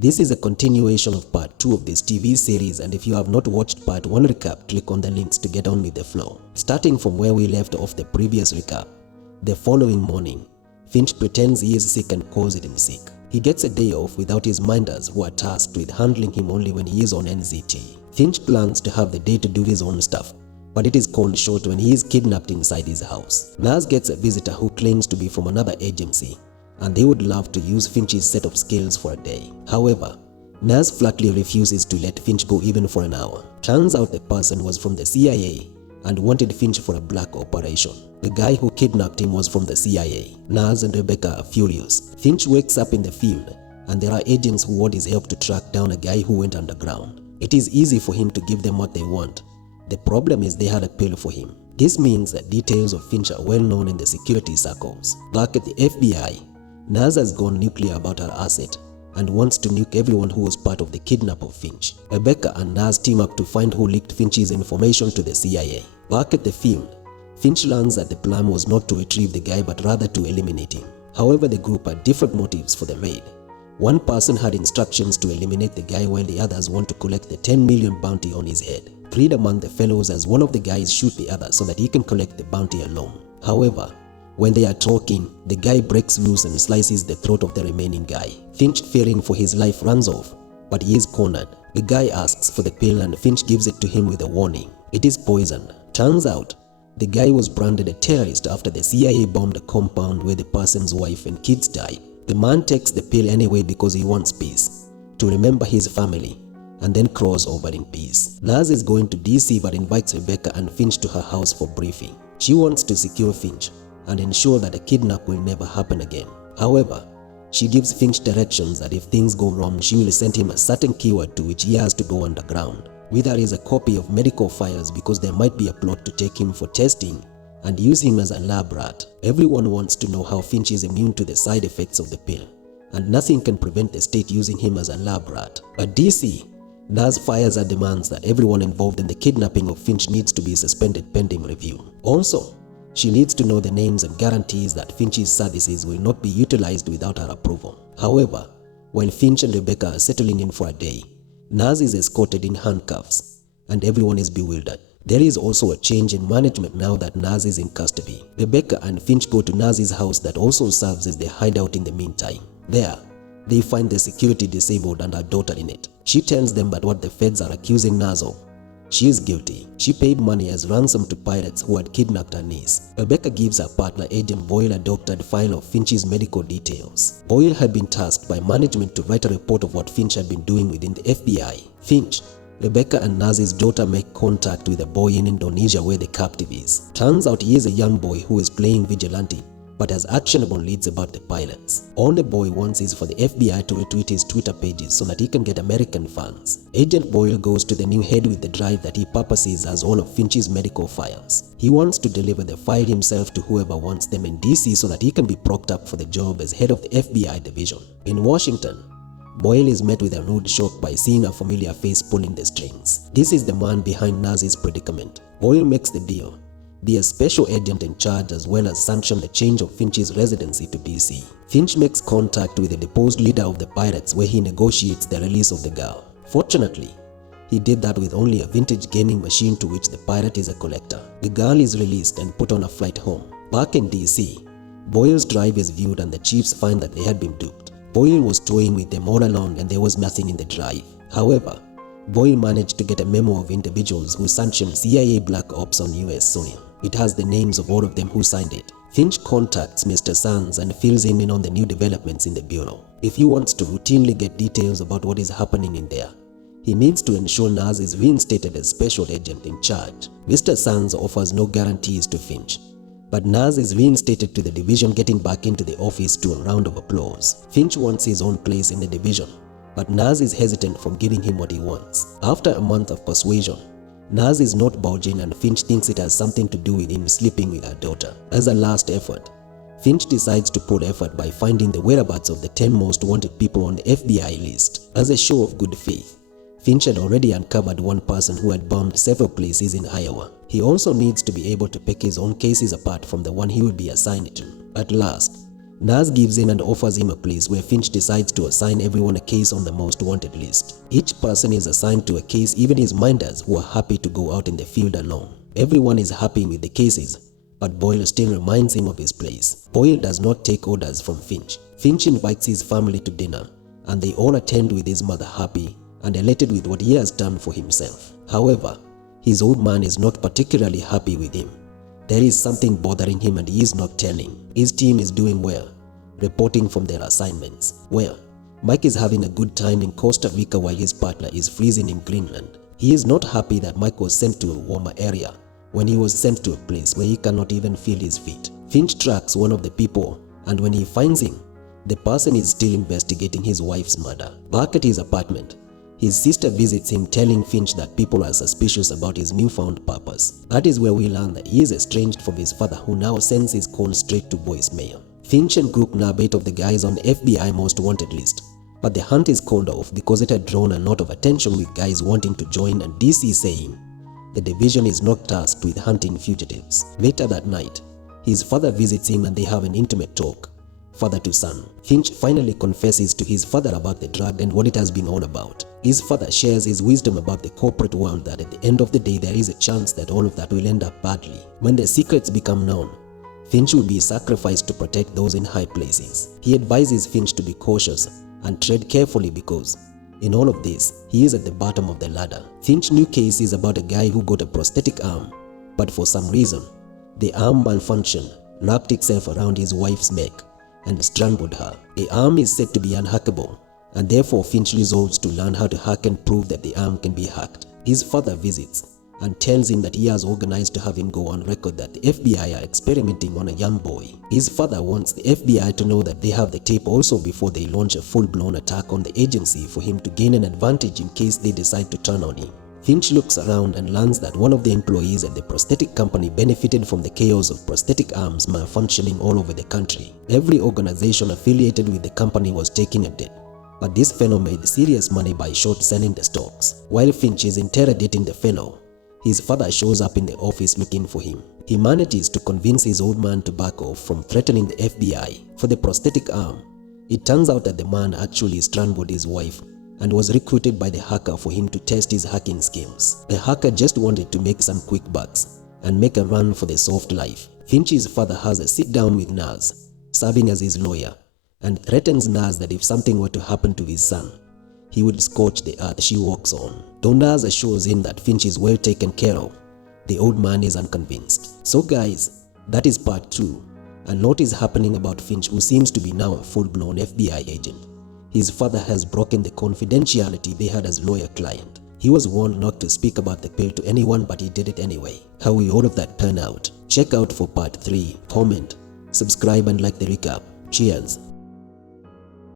This is a continuation of part 2 of this TV series, and if you have not watched part 1 recap, click on the links to get on with the flow. Starting from where we left off the previous recap. The following morning, Finch pretends he is sick and calls it in sick. He gets a day off without his minders, who are tasked with handling him only when he is on NZT. Finch plans to have the day to do his own stuff, but it is called short when he is kidnapped inside his house. Naz gets a visitor who claims to be from another agency, and they would love to use Finch's set of skills for a day. However, Naz flatly refuses to let Finch go even for an hour. Turns out the person was from the CIA and wanted Finch for a black operation. The guy who kidnapped him was from the CIA. Naz and Rebecca are furious. Finch wakes up in the field, and there are agents who want his help to track down a guy who went underground. It is easy for him to give them what they want. The problem is they had a pill for him. This means that details of Finch are well known in the security circles. Back at the FBI, Naz has gone nuclear about her asset and wants to nuke everyone who was part of the kidnap of Finch. Rebecca and Naz team up to find who leaked Finch's information to the CIA. Back at the field, Finch learns that the plan was not to retrieve the guy but rather to eliminate him. However, the group had different motives for the raid. One person had instructions to eliminate the guy while the others want to collect the 10 million bounty on his head. Agreed among the fellows as one of the guys shoot the other so that he can collect the bounty alone. However, when they are talking, the guy breaks loose and slices the throat of the remaining guy. Finch, fearing for his life, runs off, but he is cornered. The guy asks for the pill and Finch gives it to him with a warning. It is poisoned. Turns out, the guy was branded a terrorist after the CIA bombed a compound where the person's wife and kids died. The man takes the pill anyway because he wants peace, to remember his family, and then cross over in peace. Naz is going to DC but invites Rebecca and Finch to her house for briefing. She wants to secure Finch and ensure that a kidnap will never happen again. However, she gives Finch directions that if things go wrong, she will send him a certain keyword to which he has to go underground. With her is a copy of medical files because there might be a plot to take him for testing and use him as a lab rat. Everyone wants to know how Finch is immune to the side effects of the pill, and nothing can prevent the state using him as a lab rat. At DC, Naz fires her demands that everyone involved in the kidnapping of Finch needs to be suspended pending review. Also, she needs to know the names and guarantees that Finch's services will not be utilized without her approval. However, while Finch and Rebecca are settling in for a day, Naz is escorted in handcuffs, and everyone is bewildered. There is also a change in management now that Naz is in custody. Rebecca and Finch go to Naz's house that also serves as their hideout in the meantime. There, they find the security disabled and her daughter in it. She tells them about what the feds are accusing Naz of. She is guilty. She paid money as ransom to pirates who had kidnapped her niece. Rebecca gives her partner Agent Boyle a doctored file of Finch's medical details. Boyle had been tasked by management to write a report of what Finch had been doing within the FBI. Finch, Rebecca and Naz's daughter make contact with a boy in Indonesia where the captive is. Turns out he is a young boy who is playing vigilante, but has actionable leads about the pilots. All the boy wants is for the FBI to retweet his Twitter pages so that he can get American fans. Agent Boyle goes to the new head with the drive that he purposes as all of Finch's medical files. He wants to deliver the file himself to whoever wants them in DC so that he can be propped up for the job as head of the FBI division. In Washington, Boyle is met with a rude shock by seeing a familiar face pulling the strings. This is the man behind Naz's predicament. Boyle makes the deal: be a special agent in charge as well as sanction the change of Finch's residency to DC. Finch makes contact with the deposed leader of the pirates where he negotiates the release of the girl. Fortunately, he did that with only a vintage gaming machine to which the pirate is a collector. The girl is released and put on a flight home. Back in DC, Boyle's drive is viewed and the chiefs find that they had been duped. Boyle was toying with them all along and there was nothing in the drive. However, Boyle managed to get a memo of individuals who sanctioned CIA black ops on US soil. It has the names of all of them who signed it. Finch contacts Mr. Sands and fills him in on the new developments in the bureau. If he wants to routinely get details about what is happening in there, he needs to ensure Naz is reinstated as special agent in charge. Mr. Sands offers no guarantees to Finch, but Naz is reinstated to the division, getting back into the office to a round of applause. Finch wants his own place in the division, but Naz is hesitant from giving him what he wants. After a month of persuasion, Naz is not budging and Finch thinks it has something to do with him sleeping with her daughter. As a last effort, Finch decides to put effort by finding the whereabouts of the 10 most wanted people on the FBI list. As a show of good faith, Finch had already uncovered one person who had bombed several places in Iowa. He also needs to be able to pick his own cases apart from the one he will be assigned to. At last, Nas gives in and offers him a place where Finch decides to assign everyone a case on the most wanted list. Each person is assigned to a case, even his minders, who are happy to go out in the field alone. Everyone is happy with the cases, but Boyle still reminds him of his place. Boyle does not take orders from Finch. Finch invites his family to dinner, and they all attend with his mother happy and elated with what he has done for himself. However, his old man is not particularly happy with him. There is something bothering him and he is not telling. His team is doing well, reporting from their assignments. Well, Mike is having a good time in Costa Rica while his partner is freezing in Greenland. He is not happy that Mike was sent to a warmer area when he was sent to a place where he cannot even feel his feet. Finch tracks one of the people, and when he finds him, the person is still investigating his wife's murder. Back at his apartment, his sister visits him, telling Finch that people are suspicious about his newfound purpose. That is where we learn that he is estranged from his father, who now sends his calls straight to voicemail. Finch and Crook nab 8 of the guys on the FBI most wanted list, but the hunt is called off because it had drawn a lot of attention, with guys wanting to join and DC saying the division is not tasked with hunting fugitives. Later that night, his father visits him and they have an intimate talk, father to son. Finch finally confesses to his father about the drug and what it has been all about. His father shares his wisdom about the corporate world, that at the end of the day there is a chance that all of that will end up badly. When the secrets become known, Finch will be sacrificed to protect those in high places. He advises Finch to be cautious and tread carefully because in all of this, he is at the bottom of the ladder. Finch's new case is about a guy who got a prosthetic arm, but for some reason, the arm malfunctioned, wrapped itself around his wife's neck, and strangled her. The arm is said to be unhackable, and therefore Finch resolves to learn how to hack and prove that the arm can be hacked. His father visits and tells him that he has organized to have him go on record that the FBI are experimenting on a young boy. His father wants the FBI to know that they have the tape also before they launch a full-blown attack on the agency, for him to gain an advantage in case they decide to turn on him. Finch looks around and learns that one of the employees at the prosthetic company benefited from the chaos of prosthetic arms malfunctioning all over the country. Every organization affiliated with the company was taking a dip, but this fellow made serious money by short-selling the stocks. While Finch is interrogating the fellow, his father shows up in the office looking for him. He manages to convince his old man to back off from threatening the FBI for the prosthetic arm. It turns out that the man actually strangled his wife and was recruited by the hacker for him to test his hacking skills. The hacker just wanted to make some quick bucks and make a run for the soft life. Finch's father has a sit-down with Nas, serving as his lawyer, and threatens Nas that if something were to happen to his son, he would scorch the earth she walks on. Though Nas assures him that Finch is well taken care of, the old man is unconvinced. So guys, that is part 2. A lot is happening about Finch, who seems to be now a full-blown FBI agent. His father has broken the confidentiality they had as lawyer-client. He was warned not to speak about the pill to anyone, but he did it anyway. How will all of that turn out? Check out for part 3, comment, subscribe and like the recap. Cheers.